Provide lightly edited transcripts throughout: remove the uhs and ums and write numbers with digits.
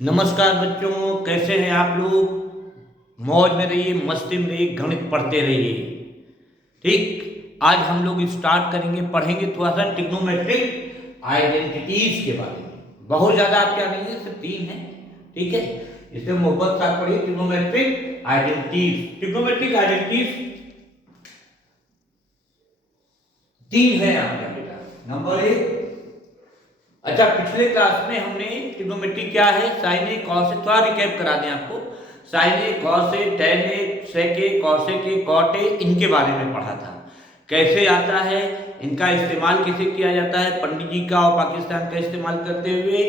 नमस्कार बच्चों, कैसे हैं आप लोग। मौज में रहिए, मस्ती में रहिए, गणित पढ़ते रहिए। ठीक, आज हम लोग स्टार्ट करेंगे, पढ़ेंगे थोड़ा सा ट्रिग्नोमेट्रिक आइडेंटिटीज के बारे में। बहुत ज़्यादा आप क्या नहीं है, सिर्फ 3 है। ठीक है, इसमें मोहब्बत साथ पढ़िए। ट्रिग्नोमेट्रिक आइडेंटिटीज, ट्रिग्नोमेट्रिक आइडेंटिटीज 3 है आपका बेटा। नंबर 1, अच्छा पिछले क्लास में हमने ट्रिग्नोमेट्री क्या है, साइन ए कॉस ए, थोड़ा रिकैप करा दें आपको। Sine A cos A, tan A, sec A, cosec A, cot A, इनके बारे में पढ़ा था। कैसे आता है, इनका इस्तेमाल कैसे किया जाता है, पंडित जी का और पाकिस्तान का इस्तेमाल करते हुए,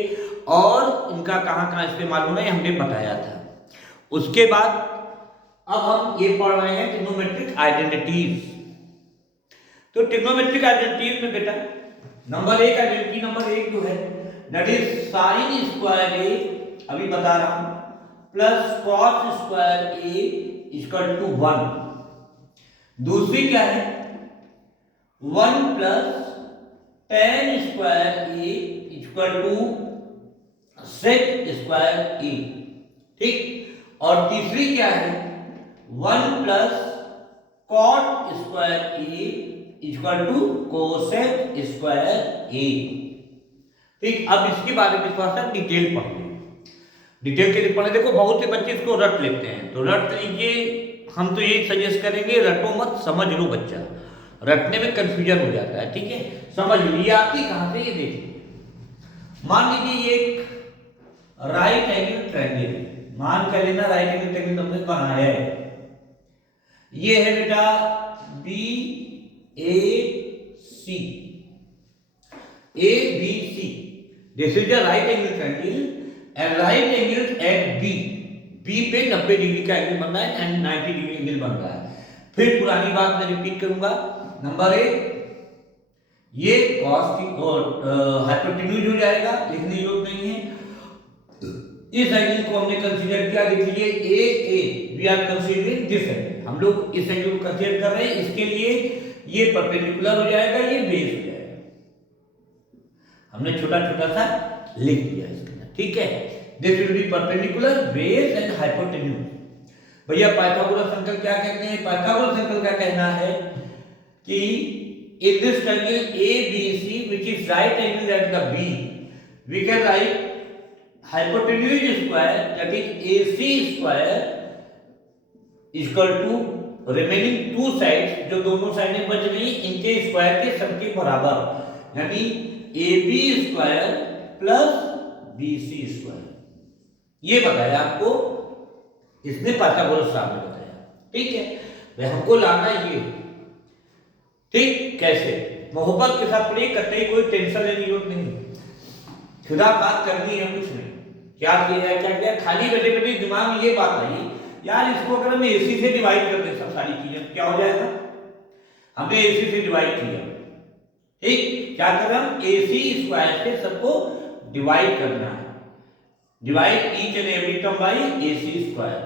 और इनका कहाँ कहाँ इस्तेमाल होना है हमने बताया था। उसके बाद अब हम ये पढ़ रहे हैं ट्रिग्नोमेट्रिक आइडेंटिटीज। तो ट्रिग्नोमेट्रिक आइडेंटिटीज में बेटा नंबर 1 आइडेंटिटी नंबर 1 जो है that is sine square A, अभी बता रहा हूं, plus cos square A equal to 1। दूसरी क्या है, 1 plus tan square A equal to sec square A. ठीक, और तीसरी क्या है, 1 plus cot square A equal to cosec square A. ठीक, अब इसके बारे में थोड़ा सा डिटेल पढ़ते हैं। डिटेल के पढ़े, देखो बहुत से बच्चे इसको रट लेते हैं, तो रट लीजिए। हम तो यही सजेस्ट करेंगे, रटो मत, समझ लो। बच्चा रटने में कंफ्यूजन हो जाता है। ठीक है, समझ लीजिए आती कहां से, ये देखिए। मान लीजिए ये एक राइट एंगल ट्रायंगल है, मान कर लेना राइट एंगल ट्रायंगल तुमने बनाया है। ये है बेटा B A C, A B C, this is the right angle triangle and right angle at B. B पे 90 डिग्री का एंगल बन रहा है एंड 90 डिग्री एंगल बन रहा है। फिर पुरानी बात मैं रिपीट करूंगा। नंबर 1, ये कॉस की हाइपोटेन्यूज हो जाएगा, लिखने की जरूरत नहीं है। इस एंगल को हमने कंसीडर किया, देख लीजिए uh we are considering this angle, हम लोग इस एंगल को कंसीडर कर रहे हैं। इसके लिए ये परपेंडिकुलर हो जाएगा, ये बेस हो जाएगा। हमने छोटा छोटा सा लिख दिया इसके अंदर। ठीक है, this will be perpendicular, base and hypotenuse. भैया पाइथागोरस अंकल क्या कहते हैं, पाइथागोरस अंकल का कहना है कि in this triangle ABC which is right angle at the B, we can write hypotenuse square, that is AC square, equal to remaining two sides, जो दोनों साइडें बच गई इनके स्क्वायर के सम के बराबर, यानी AB square plus BC square. ये बताया आपको, इसने पाइथागोरस साहब ने बताया। ठीक है, भाई हमको लाना ये। ठीक, कैसे, मोहब्बत के साथ पढ़िए, कतई कोई टेंशन लेने की जरूरत नहीं, खुदा बात करनी है, कुछ नहीं। क्या किया जाए, क्या किया, खाली बैठे बैठे दिमाग में ये बात आई यार, इसको अगर हम एसी से डिवाइड कर दें सब सारी चीजें, क्या हो जाएगा। हमने एसी से डिवाइड किया। ठीक, क्या कर रहे हम, एसी स्क्वायर से सबको डिवाइड करना है। Divide each and every term bye AC square.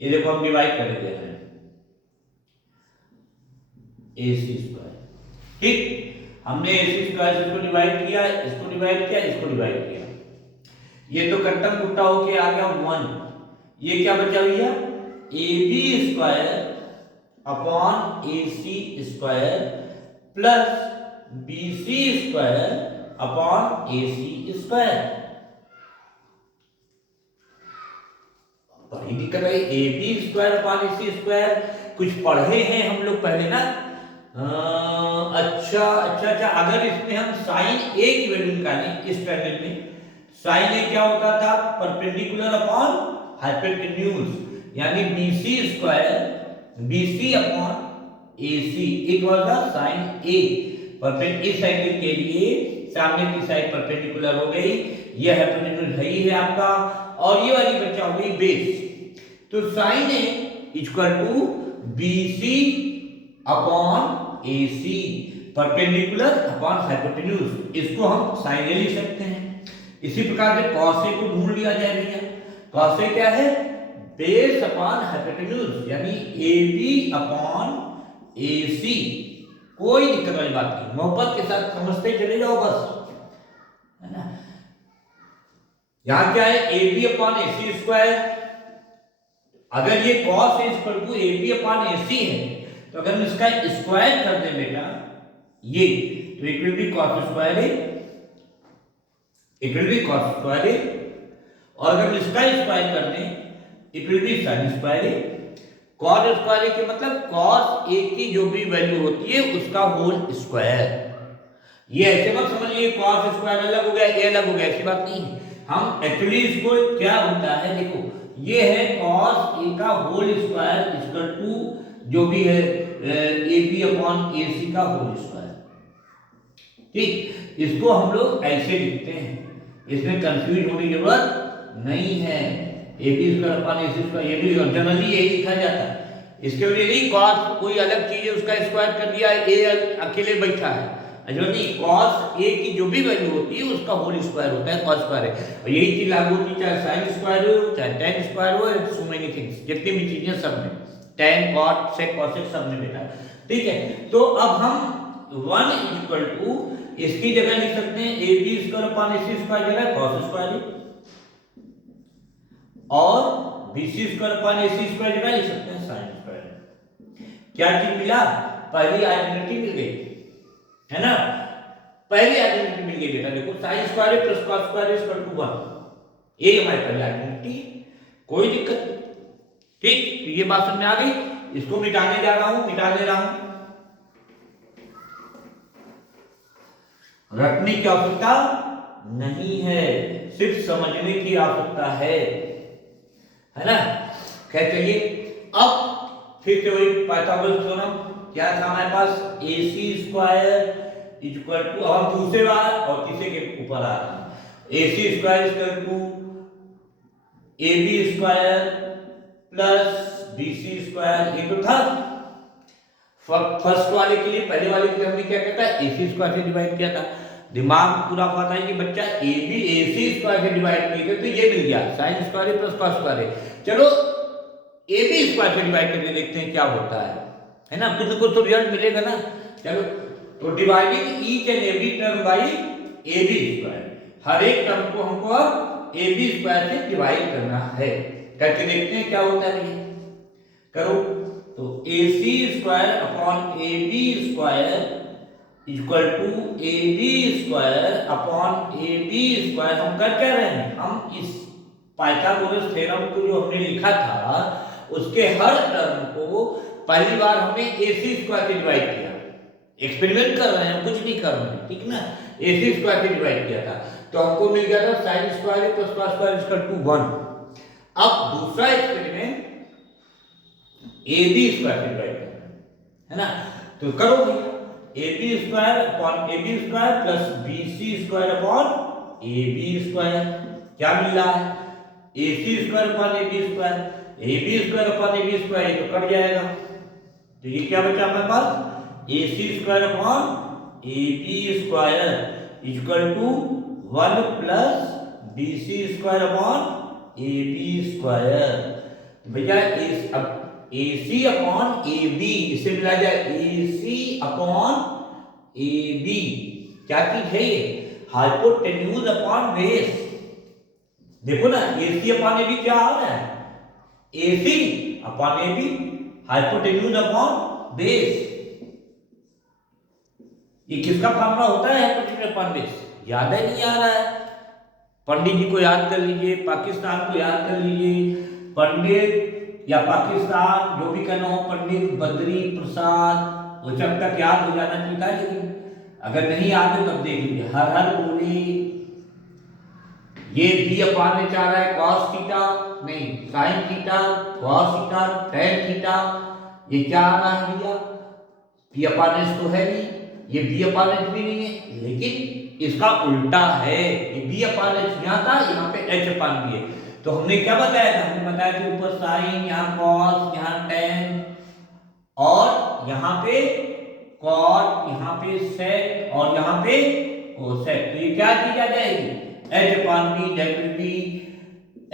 ये देखो हम डिवाइड कर देते हैं AC स्क्वायर। ठीक, हमने AC स्क्वायर से इसको डिवाइड किया, इसको डिवाइड किया, इसको डिवाइड किया। ये तो कट्टम कुट्टा होके आ गया 1। ये क्या बचा भैया, AB square upon AC square plus BC square upon AC square. बड़ी दिक्कत है, AB square upon AC square कुछ पढ़े हैं हम लोग पहले ना। अच्छा, अगर इसमें हम साइन ए की वैल्यू निकालें, इस ट्रायंगल में साइन ए क्या होता था, परपेंडिकुलर अपॉन हाइपोटेन्यूज, यानी BC square BC upon AC equal to sine A. Perpendicular इस एंगल के लिए सामने की साइड परपेंडिकुलर हो गई, यह हाइपोटेन्यूज है ही है आपका, और ये वाली बचा हो गई बेस। तो sine A equal to BC upon AC, perpendicular upon hypotenuse, इसको हम साइन ए लिख सकते हैं। इसी प्रकार से कॉस ए को ढूंढ लिया जाए भैया। कॉस ए क्या है, बेस अपॉन हाइपोटेन्यूज, यानी AB अपॉन AC। कोई दिक्कत वाली बात नहीं, मोहब्बत के साथ समझते चले जाओ बस, है ना। यहां क्या है, A B upon A C square. अगर ये cos A equal to A B upon A C है, तो अगर हम इसका स्क्वायर कर दें बेटा ये, तो it will be cos square A, it will be cos square A. और अगर हम इसका स्क्वायर कर दें, it will be sine square A. Cos square A के मतलब कॉस ए की जो भी वैल्यू होती है उसका होल स्क्वायर। ये ऐसे मत समझिए कॉस स्क्वायर अलग हो गया, ए अलग हो गया, ऐसी बात नहीं है। हम एक्चुअली इसको क्या होता है, देखो ये है कॉस ए का होल स्क्वायर इक्वल टू जो भी है ए बी अपॉन ए सी का होल स्क्वायर। ठीक, इसको हम लोग ऐसे लिखते हैं, इसमें कंफ्यूज होने की जरूरत नहीं है। A B square upon A C square, ये भी जनरली यही लिखा जाता है। इसके लिए नहीं कॉस कोई अलग चीज है उसका स्क्वायर कर दिया, ए अकेले बैठा है, अच्छा नहीं, कॉस ए की जो भी वैल्यू होती है उसका होल स्क्वायर होता है, कॉस स्क्वायर है। और यही चीज लागू होती है चाहे साइन स्क्वायर हो, चाहे टेन स्क्वायर हो, सो मेनी थिंग्स, जितनी भी चीजें सब में, टेन कॉट सेक कॉसेक सब में बेटा। ठीक है, तो अब हम 1 इक्वल टू इसकी जगह लिख सकते हैं A B square upon A C square जगह कॉस स्क्वायर, और B C square upon A C square जगह लिख सकते हैं साइन स्क्वायर। क्या चीज मिला, पहली आइडेंटिटी मिल गई है ना, पहली आइडेंटिटी मिल गई बेटा। देखो sine square plus cos square equal to 1, ये हमारी पहली आइडेंटिटी, कोई दिक्कत नहीं। ठीक, तो ये बात समझ में आ गई। इसको मिटाने जा रहा हूं, मिटा दे रहा हूं, रटने की आवश्यकता नहीं है, सिर्फ समझने की आवश्यकता है ना। खैर चलिए, अब फिर से वही पाइथागोरस थ्योरम, क्या था हमारे पास, ए सी स्क्वायर इक्वल टू, अब हम दूसरे बार और तीसरे के ऊपर आ रहे हैं, A C square equal to A B square plus B C square, ये तो था फर्स्ट वाले के लिए। पहले वाले के लिए हमने क्या किया था, ए सी स्क्वायर से डिवाइड किया था। दिमाग पूरा पता है कि बच्चा A B A C square से डिवाइड किए थे, तो ये मिल गया sine square plus cos square. चलो ए बी स्क्वायर से डिवाइड करके देखते हैं क्या होता है ना, कुछ न कुछ तो रिजल्ट मिलेगा ना। चलो, तो dividing each and every term by A B square, हर एक टर्म को हमको अब ए बी स्क्वायर से डिवाइड करना है। करके देखते हैं क्या होता है, करो। तो A C square upon A B square equal to A B square upon A B square. हम कर क्या रहे हैं, हम इस पाइथागोरस थ्योरम को जो हमने लिखा था उसके हर टर्म को पहली बार हमने ए सी स्क्वायर से डिवाइड किया। एक्सपेरिमेंट कर रहे हैं, कुछ नहीं कर रहे हैं, ठीक ना। ए सी स्क्वायर से डिवाइड किया था, तो हमको मिल गया था sine square plus cos square equal to 1। अब दूसरा एक्सपेरिमेंट ए बी स्क्वायर से डिवाइड करना है ना, तो करो भैया, A B square upon A B square plus B C square upon A B square. क्या मिल रहा है, A C square upon A B square, A B square upon A B square, ये तो कट जाएगा। तो ये क्या बचा हमारे पास, ए C square upon A B square equal to 1 plus B C square upon A B square. भैया इस अब ए सी अपॉन ए बी, इसे मिला जाए ए सी अपॉन ए बी, क्या चीज है ये, हाइपोटेन्यूज अपॉन बेस। देखो ना, ए सी अपॉन ए बी क्या आ रहा है, A C upon A B, hypotenuse upon base. ये किसका फॉर्मूला होता है, हाइपोटेन्यूज अपॉन बेस, याद ही नहीं आ रहा है। पंडित जी को याद कर लीजिए, पाकिस्तान को याद कर लीजिए, पंडित या पाकिस्तान जो भी कहना हो, पंडित बद्री प्रसाद, वो जब तक याद हो जाना चाहिए था। लेकिन अगर नहीं याद है तब देख लीजिए, हर हर बोली, ये बी अपान में चाह रहा है कॉस थीटा, नहीं sine theta, cos theta, tan theta, ये क्या आ रहा है भैया, बी अपान एच तो है नहीं, ये बी अपान एच भी नहीं है, लेकिन इसका उल्टा है, ये बी अपान एच यहाँ था, यहाँ पे एच अपान बी है। तो हमने क्या बताया था, हमने बताया कि ऊपर साइन, यहाँ कॉस, यहाँ टेन, और यहाँ पे कॉट, यहाँ पे सेक, और यहाँ पे कोसेक। तो ये क्या चीज आ जाएगी, H upon B, that will be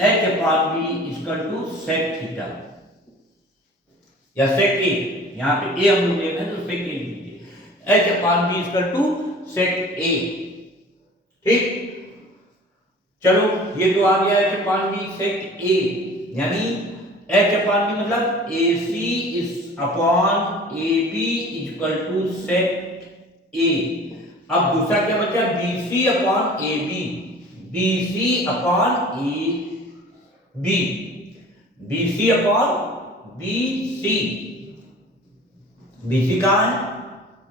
H upon B equal to sec theta या सेक ए। यहाँ पे ए हम लोग ले रहे हैं तो सेक ए लीजिए, H upon B equal to sec A. ठीक, चलो ये तो आ गया एच अपान बी सेक ए, यानी एच अपान बी मतलब A C is upon A B equal to sec A. अब दूसरा क्या बचा, B C upon A B, B C upon A B, B C upon B C. B C कहाँ है,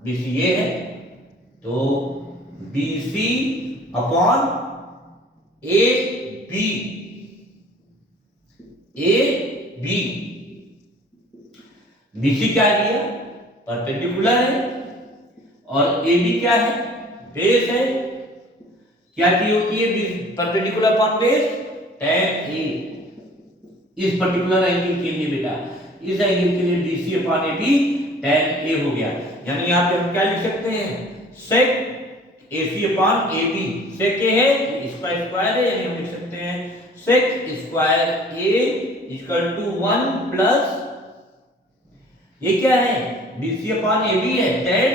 B C ये है, तो B C upon A B, A B. B C क्या दिया, परपेंडिकुलर है, और ए बी क्या है, बेस है। क्या चीज होती है परपेंडिकुलर अपॉन बेस, tan ए। इस पर्टिकुलर एंगल के लिए बेटा, इस एंगल के लिए B C upon A B tan A हो गया। यानी यहाँ पे हम क्या लिख सकते हैं, sec A C upon A B. Sec A है, इसका स्क्वायर है, यानी हम लिख सकते हैं sec square A equal to 1 plus ये क्या है, B C upon A B है, tan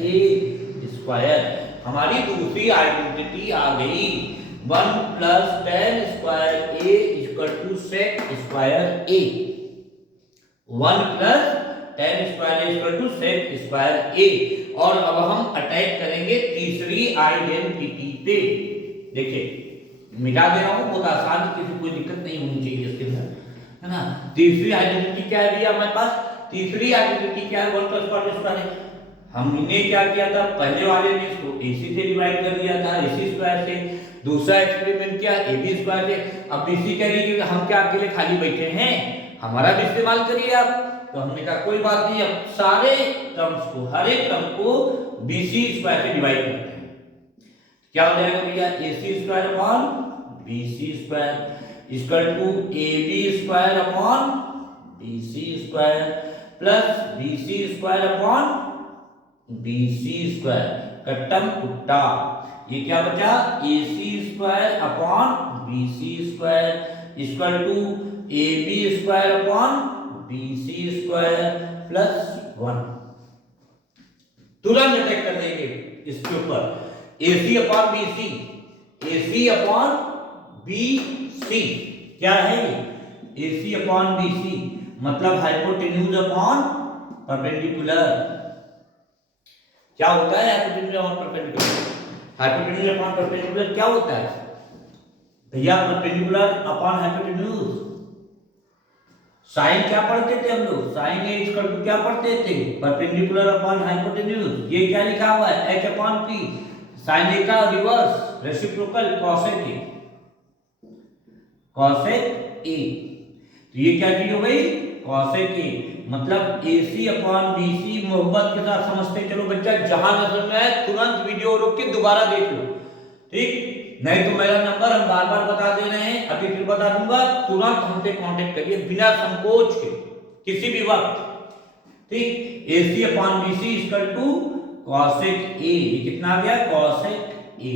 ए स्क्वायर। हमारी दूसरी आइडेंटिटी आ गई, 1 plus tan square A equal to sec square A. 1 plus tan square equal to sec square A. और अब हम अटैक करेंगे तीसरी आइडेंटिटी पे। देखिए मिटा दे रहा हूं, बहुत आसान, किसी को कोई दिक्कत नहीं होनी चाहिए इसके अंदर, है ना। तीसरी आइडेंटिटी क्या है भैया हमारे पास, तीसरी आइडेंटिटी क्या है, 1 प्लस कॉट स्क्वायर है। हमने क्या किया था, पहले वाले ने इसको AC से डिवाइड कर दिया था, AC स्क्वायर से। दूसरा एक्सपेरिमेंट किया AB स्क्वायर से। अब BC कह रही है हम क्या अकेले खाली बैठे हैं, हमारा भी इस्तेमाल करिए आप। तो हमने कहा कोई बात नहीं, अब सारे टर्म्स को, हर एक टर्म को BC स्क्वायर से डिवाइड करते हैं। क्या हो जाएगा भैया, AC square upon BC square equal to AB square upon BC square plus BC square upon BC square. कट्टम कुट्टा, ये क्या बचा, AC square upon BC square equal to AB square upon BC square plus 1। तुरंत attack कर देंगे इसके ऊपर, AC upon BC, AC upon BC क्या है, AC अपॉन BC मतलब हाइपोटेन्यूज अपॉन परपेंडिकुलर। क्या होता है hypotenuse upon perpendicular, hypotenuse upon perpendicular क्या होता है भैया, परपेंडिकुलर अपॉन हाइपोटेन्यूज। साइन क्या पढ़ते थे हम लोग, साइन ए इक्वल टू क्या पढ़ते थे, परपेंडिकुलर अपॉन हाइपोटेन्यूज। ये क्या लिखा हुआ है, h अपॉन p, साइन ए का रिवर्स रेसिप्रोकल कोसेक ए, कोसेक ए। तो ये क्या चीज हो गई, कोसेक ए मतलब AC अपॉन BC। मोहब्बत के साथ समझते चलो बच्चा, जहां नजर में आए तुरंत वीडियो रोक के दोबारा देख लो, ठीक। नहीं तो मेरा नंबर हम बार बार बता दे रहे हैं, अभी फिर बता दूंगा, तुरंत हमसे कांटेक्ट करिए बिना संकोच के किसी भी वक्त, ठीक। AC upon BC equal to cosec A, ये कितना आ गया, कोसेक ए।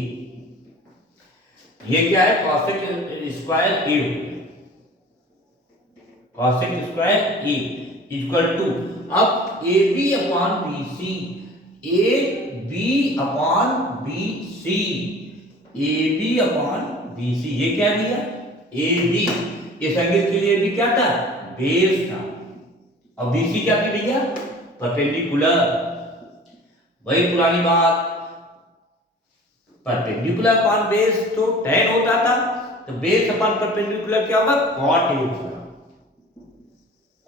ये क्या है, cosec square A, cosec square A equal to, अब AB upon BC, AB upon BC, AB upon BC, ये क्या दिया, AB। इस एंगल के लिए भी क्या था, बेस था, और BC क्या थी भैया, परपेंडिकुलर। वही पुरानी बात, परपेंडिकुलर अपॉन बेस तो tan होता था, तो बेस अपॉन परपेंडिकुलर क्या होगा, cot A होगा,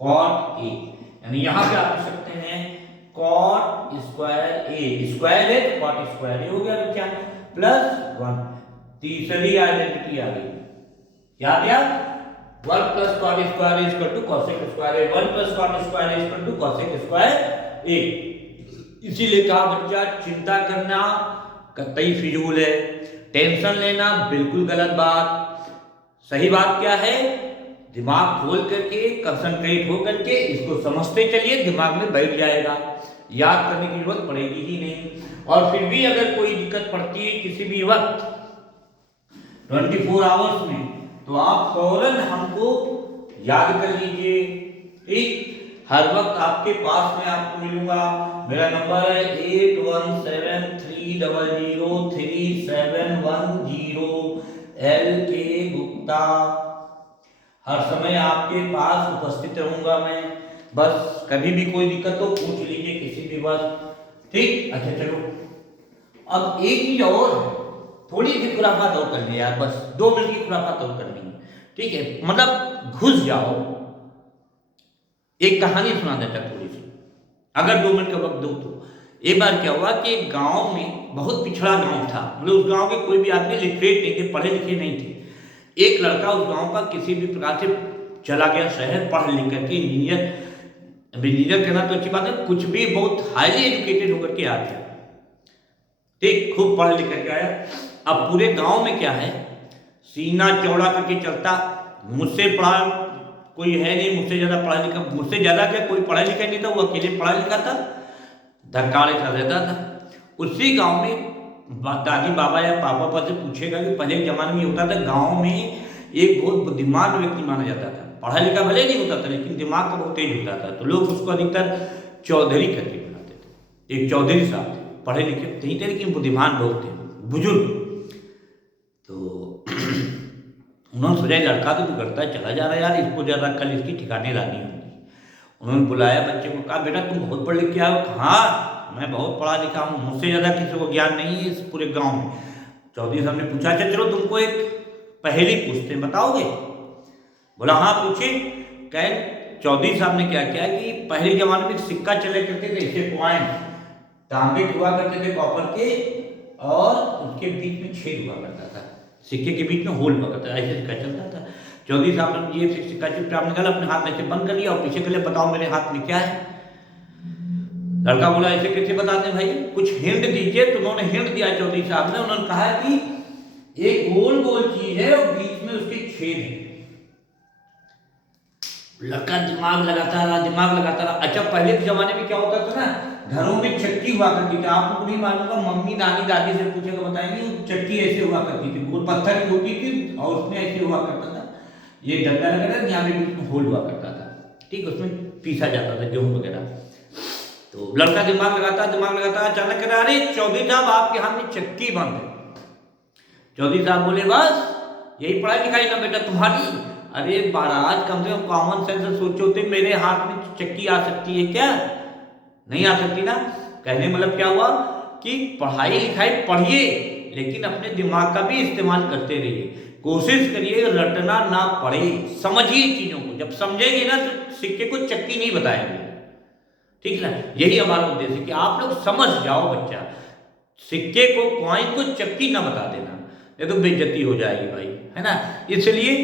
cot A। यानी यहां पे आप लिख सकते हैं cot स्क्वायर A, स्क्वायर है तो cot स्क्वायर A हो गया बच्चा, प्लस 1। तीसरी आइडेंटिटी आ गई, क्या दिया, 1 plus cot square equal to cosec square A, 1 plus cot square equal to cosec square A। इसीलिए कहा बच्चा, चिंता करना कतई फिजूल है, टेंशन लेना बिल्कुल गलत बात। सही बात क्या है, दिमाग खोल करके कंसंट्रेट हो करके इसको समझते चलिए, दिमाग में बैठ जाएगा, याद करने की जरूरत पड़ेगी ही नहीं। और फिर भी अगर कोई दिक्कत पड़ती है किसी भी वक्त 24 आवर्स में, तो आप फौरन हमको याद कर लीजिए, ठीक। हर वक्त आपके पास में आपको मिलूंगा, मेरा नंबर है 8173003710। हर समय आपके पास उपस्थित रहूंगा मैं, बस कभी भी कोई दिक्कत हो पूछ लीजिए किसी भी वक्त, ठीक। अच्छा चलो, अब एक चीज और है, थोड़ी सी खुराफात और कर ली यार, बस 2 मिनट की खुराफात और करनी है, ठीक है। मतलब घुस जाओ, एक कहानी सुना देता थोड़ी सी, अगर 2 मिनट का वक्त दो तो। एक बार क्या हुआ कि एक गांव में, बहुत पिछड़ा गांव था, मतलब उस गांव के कोई भी आदमी लिटरेट नहीं थे, पढ़े लिखे नहीं थे। एक लड़का उस गांव का किसी भी प्रकार से चला गया शहर, पढ़ लिख करके इंजीनियर कहना तो अच्छी बात है, कुछ भी बहुत हाईली एजुकेटेड होकर के आ गया, ठीक, खूब पढ़ लिख करके आया। अब पूरे गांव में क्या है, सीना चौड़ा करके चलता, मुझसे पढ़ा कोई है नहीं, मुझसे ज्यादा पढ़ा लिखा, मुझसे ज्यादा क्या कोई पढ़ा लिखा नहीं था, वो अकेले पढ़ा लिखा था, धक्काड़े सा रहता था। उसी गांव में दादी बाबा या पापा पर से पूछेगा कि पहले के जमाने में होता था, गांव में एक बहुत बुद्धिमान व्यक्ति माना जाता था, पढ़ा लिखा भले नहीं होता था लेकिन दिमाग का बहुत तेज होता था, तो लोग उसको अधिकतर चौधरी करके बुलाते थे। एक चौधरी साहब थे, पढ़े लिखे नहीं थे लेकिन बुद्धिमान बहुत थे, बुजुर्ग। तो उन्होंने सोचा लड़का तो बिगड़ता चला जा रहा है यार, इसको जरा कल इसकी ठिकाने लानी होगी। उन्होंने बुलाया बच्चे को, कहा बेटा तुम बहुत पढ़ लिख के आओ। हाँ मैं बहुत पढ़ा लिखा हूँ, मुझसे ज़्यादा किसी को ज्ञान नहीं है इस पूरे गांव में। चौधरी साहब ने पूछा, अच्छा चलो तुमको एक पहेली पूछते हैं, बताओगे? बोला हाँ पूछे। कह चौधरी साहब ने क्या किया कि पहले जमाने में सिक्का चले करते थे, ऐसे कॉइन तांबे के हुआ करते थे, कॉपर के, और उसके बीच में छेद हुआ करता था, सिक्के के बीच में होल हुआ करता था, ऐसे सिक्का चलता था। चौधरी साहब ने ये सिक्का चुपचाप निकाला, अपने हाथ में से बंद कर लिया और पीछे कर लिया, बताओ मेरे हाथ में क्या है? लड़का बोला ऐसे कैसे बताते भाई, कुछ हिंट दीजिए। तो उन्होंने हिंट दिया चौधरी साहब ने, उन्होंने कहा कि एक गोल गोल चीज है और बीच में उसके छेद है। लड़का दिमाग लगाता रहा। अच्छा पहले के जमाने में क्या होता था ना, घरों में चक्की हुआ करती थी, आप लोग नहीं मालूंगा, मम्मी नानी दादी से पूछेगा बताएंगे, वो चक्की ऐसे हुआ करती थी, गोल पत्थर की होती थी और उसमें ऐसे हुआ करता था, ये डंडा लगा था, यहाँ पे बीच में होल हुआ करता था, ठीक, उसमें पीसा जाता था गेहूं वगैरह। तो लड़का दिमाग लगाता, अचानक कह रहा अरे चौधरी साहब आपके हाथ में चक्की बंद है। चौधरी साहब बोले बस यही पढ़ाई लिखाई ना बेटा तुम्हारी? अरे महाराज कम से कम कॉमन सेंस सोचो, थे मेरे हाथ में चक्की आ सकती है क्या? नहीं आ सकती ना। कहने मतलब क्या हुआ कि पढ़ाई लिखाई पढ़िए लेकिन अपने दिमाग का भी इस्तेमाल करते रहिए, कोशिश करिए रटना ना पड़े, समझिए चीजों को, जब समझेंगे ना तो सिक्के को चक्की नहीं बताएंगे, ठीक है ना। यही हमारा उद्देश्य कि आप लोग समझ जाओ, बच्चा सिक्के को कॉइन को चक्की ना बता देना, नहीं तो बेइज्जती हो जाएगी भाई, है ना। इसलिए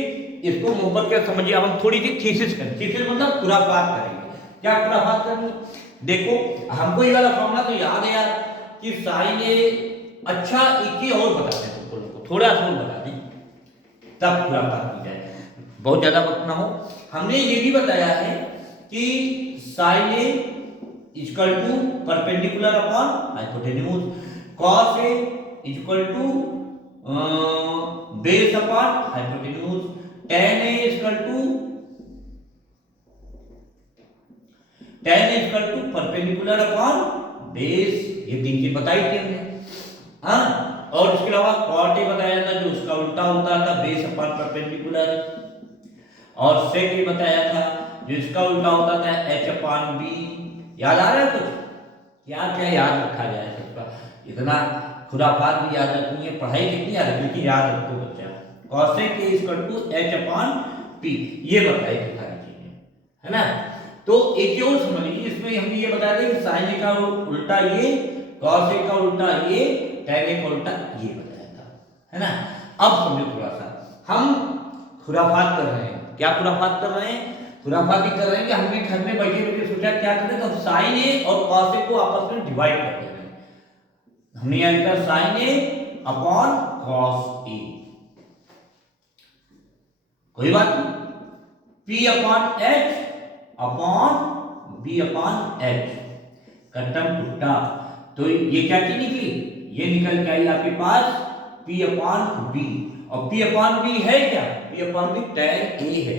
इसको मुंह क्या समझिए। अब हम थोड़ी सी थीसिस करें, थीसिस मतलब खुराफात करेंगे। क्या खुराफात करेंगे? देखो हमको ये वाला फॉर्मूला तो याद है यार कि साइन ए, अच्छा एक ही और बता दें तुमको, लोग को थोड़ा सा और बता दें तब खुराफात की जाए, बहुत ज्यादा वक्त ना हो। हमने ये भी बताया है कि sine A equal to perpendicular upon hypotenuse, cos A equal to base upon hypotenuse, tan A equal to perpendicular upon base, ये तीन चीज बताई थी हमने, हाँ। और उसके अलावा cot A बताया था जो उसका उल्टा होता था, बेस अपॉन परपेंडिकुलर, और sec A बताया था जो इसका उल्टा होता था h अपॉन b। याद आ रहा है कुछ? क्या क्या याद रखा जाए सबका, इतना खुराफात भी याद रखनी है, पढ़ाई कितनी याद रखनी है, याद रखो बच्चा। cosec A equal to h upon p, ये बताई थी सारी चीजें, है ना। तो एक और समझ लीजिए, इसमें हमने ये बताया था कि sin A का उल्टा ये, cos A का उल्टा ये, tan A का उल्टा ये बताया था, है ना। अब समझो थोड़ा सा, हम खुराफात कर रहे हैं। क्या खुराफात कर रहे हैं? खुराफात ही कर रहे हैं कि हमने घर में बैठे बैठे सोचा क्या करें, तो sin A और cos A को आपस में डिवाइड कर दे रहे हैं। हमने यहाँ लिखा sin A upon cos A, कोई बात नहीं, P upon H upon B upon H, कट्टम टुट्टा। तो ये क्या चीज निकली? ये निकल के आई आपके पास P अपॉन B, और P अपॉन B है क्या? P upon B tan A है,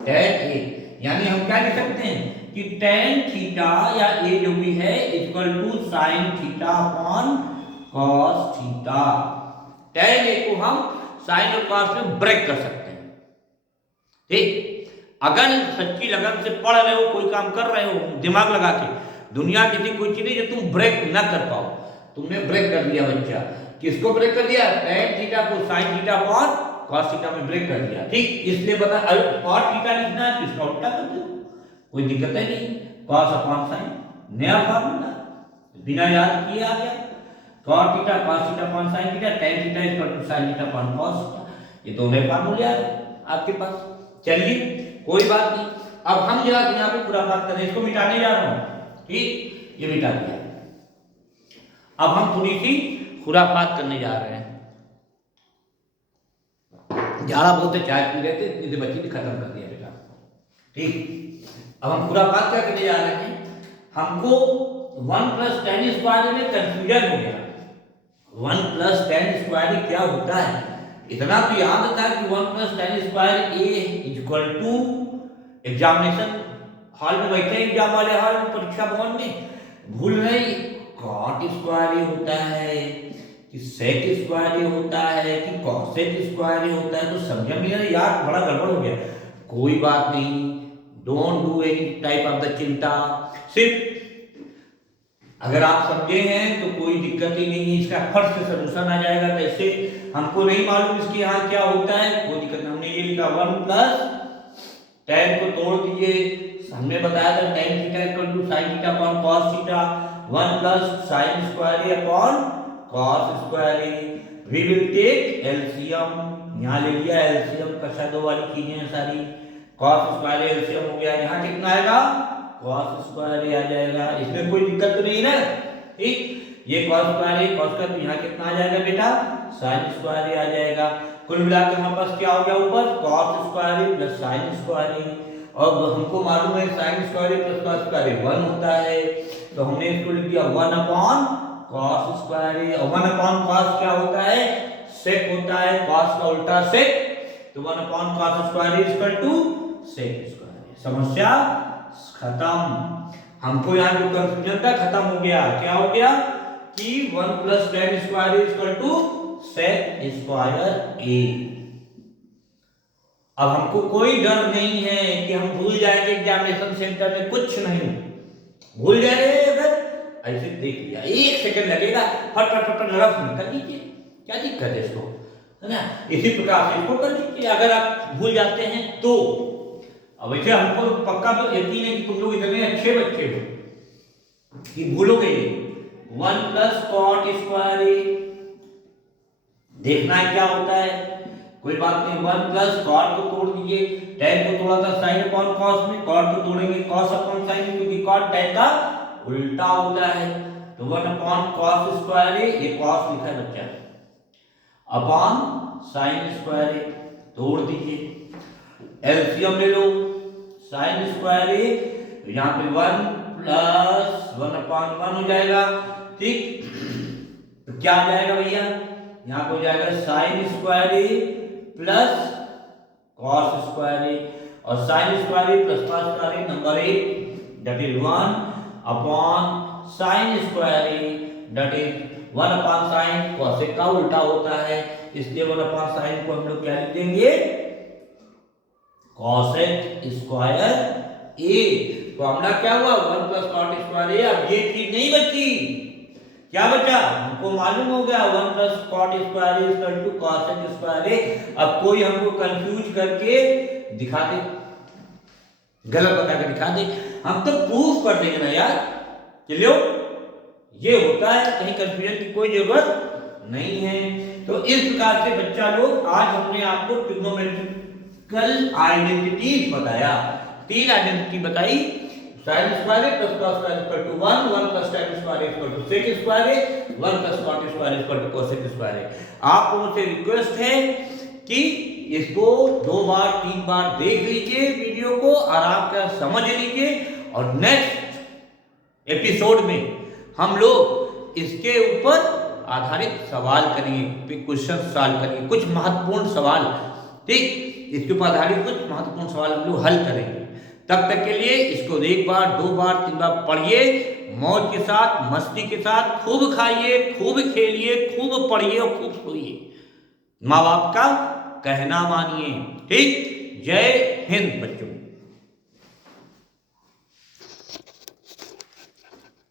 tan A, यानी हम क्या लिख सकते हैं कि tan थीटा या A जो भी है equal to sin theta upon cos theta. tan A को हम sin और cos में ब्रेक कर सकते हैं, ठीक, अगर सच्ची लगन से पढ़ रहे हो, कोई काम कर रहे हो दिमाग लगा के, दुनिया की कोई चीज नहीं जो तुम ब्रेक ना कर पाओ। तुमने ब्रेक कर दिया बच्चा, किसको ब्रेक कर दिया? tan थीटा को sin theta upon cos theta में ब्रेक कर दिया। ठीक, इसलिए बता cot थीटा लिखना है तो इसका उल्टा कर दो, कोई दिक्कत है नहीं। cos अपॉन sin, नया फार्मूला बिना याद किए आ गया। cot theta cos theta upon sin theta, tan theta equal to sin theta upon cos theta, ये दो नए फार्मूले आ गए आपके पास। चलिए कोई बात नहीं, अब हम जरा यहाँ पे पूरा बात करें, इसको मिटाने जा रहा हूँ। ठीक, ये मिटा दिया। अब हम थोड़ी सी खुराफात करने जा रहे हैं। झाड़ा बोलते चाय पी रहे थे, इतनी देर बच्ची ने खत्म कर दिया बेटा। ठीक, अब हम खुराफात क्या करने जा रहे हैं। हमको 1 + tan स्क्वायर में कंफ्यूजन हो गया। 1 + tan स्क्वायर क्या होता है, इतना तो याद था कि 1 + tan square A equal to, examination hall में बैठे, एग्जाम वाले हॉल में, परीक्षा भवन में, भूल नहीं cot स्क्वायर होता है कि sec स्क्वायर होता है कि cosec स्क्वायर होता है, तो समझ में नहीं यार, बड़ा गड़बड़ हो गया। कोई बात नहीं, don't do any type of the चिंता, सिर्फ अगर आप समझे हैं तो कोई दिक्कत ही नहीं है, इसका फट से सलूशन आ जाएगा। कैसे, हमको नहीं मालूम इसके यहाँ क्या होता है, कोई दिक्कत नहीं। हमने ये लिखा 1 + tan को तोड़ दीजिए, हमने बताया था tan theta equal to sin theta upon cos theta, 1 + sin square upon cos square. We will take LCM, यहाँ ले लिया एलसीएम, कशा वाली चीजें सारी। cos स्क्वायर एलसीएम हो गया, यहाँ कितना आएगा? cos स्क्वायर आ जाएगा, इसमें कोई दिक्कत तो नहीं ना। ठीक, ये cos स्क्वायर cos का, तो यहाँ कितना आ जाएगा बेटा? sin स्क्वायर आ जाएगा। कुल मिलाकर हमारे पास क्या हो गया ऊपर? cos square plus sin square, और हमको मालूम है sin square plus cos square 1 होता है, तो हमने इसको लिख दिया 1 अपॉन cos स्क्वायर। और 1 अपॉन cos क्या होता है? sec होता है, cos का उल्टा sec, तो 1 अपॉन cos square equal to sec square. समस्या खत्म। हमको यहाँ जो कंफ्यूजन था खत्म हो गया। क्या हो गया कि 1 + tan square equal to sec square A. अब हमको कोई डर नहीं है कि हम भूल जाएंगे एग्जामिनेशन सेंटर में, कुछ नहीं भूल जाएंगे। अगर ऐसे देख लिया, 1 सेकंड लगेगा, फट फट फट रफ निकल लीजिए, क्या दिक्कत है इसको, है ना। इसी प्रकार से इसको कर लीजिए अगर आप भूल जाते हैं तो। अब वैसे हमको पक्का तो यकीन है कि तुम लोग इतने अच्छे बच्चे हो कि भूलोगे। 1 + cot स्क्वायर देखना है क्या होता है, कोई बात नहीं। 1 + cot को तोड़ दीजिए, tan को तोड़ा था sin अपॉन cos में, cot को तोड़ेंगे cos अपॉन sin, क्योंकि cot tan का उल्टा होता है। तो 1 अपॉन cos स्क्वायर, ये cos लिखा है बच्चा, अपॉन sin स्क्वायर तोड़ दीजिए, एलसीएम ले लो। sin स्क्वायर यहाँ पे 1 + 1 अपॉन 1 हो जाएगा। ठीक, तो क्या आ जाएगा भैया, यहाँ पे हो जाएगा sin square plus cos square, और sin square plus cos square number 1 that is 1 upon sin square that is 1 upon sin, cosec का उल्टा होता है, इसलिए 1 अपॉन sin को हम लोग क्या लिख देंगे? cosec square a। तो हमारा क्या हुआ? 1 + cot स्क्वायर a। अब ये चीज नहीं बची, क्या बचा? हमको मालूम हो गया 1 + cot square equal to cosec square a। अब कोई हमको कंफ्यूज करके दिखा दे, गलत बता कर दिखा दे, हम तो प्रूफ कर देंगे ना यार। चलिए, ये होता है, कहीं कंफ्यूजन की कोई जरूरत नहीं है। तो इस प्रकार से बच्चा लोग, आज हमने आपको ट्रिग्नोमेट्रिकल आइडेंटिटीज बताया, 3 आइडेंटिटी बताई। sin square plus cos square equal to 1, 1 + tan square equal to sec square, 1 + cot square equal to cosec square. आप लोगों से रिक्वेस्ट है कि इसको 2 बार 3 बार देख लीजिए, वीडियो को आराम कर समझ लीजिए, और नेक्स्ट एपिसोड में हम लोग इसके ऊपर आधारित सवाल करेंगे, क्वेश्चन सॉल्व करेंगे, कुछ महत्वपूर्ण सवाल। ठीक, इसके ऊपर आधारित कुछ महत्वपूर्ण सवाल हम लोग हल करेंगे। तब तक के लिए इसको 1 बार 2 बार 3 बार पढ़िए, मौज के साथ, मस्ती के साथ, खूब खाइए, खूब खेलिए, खूब पढ़िए और खूब सोइए। माँ बाप का कहना मानिए। ठीक, जय हिंद बच्चों।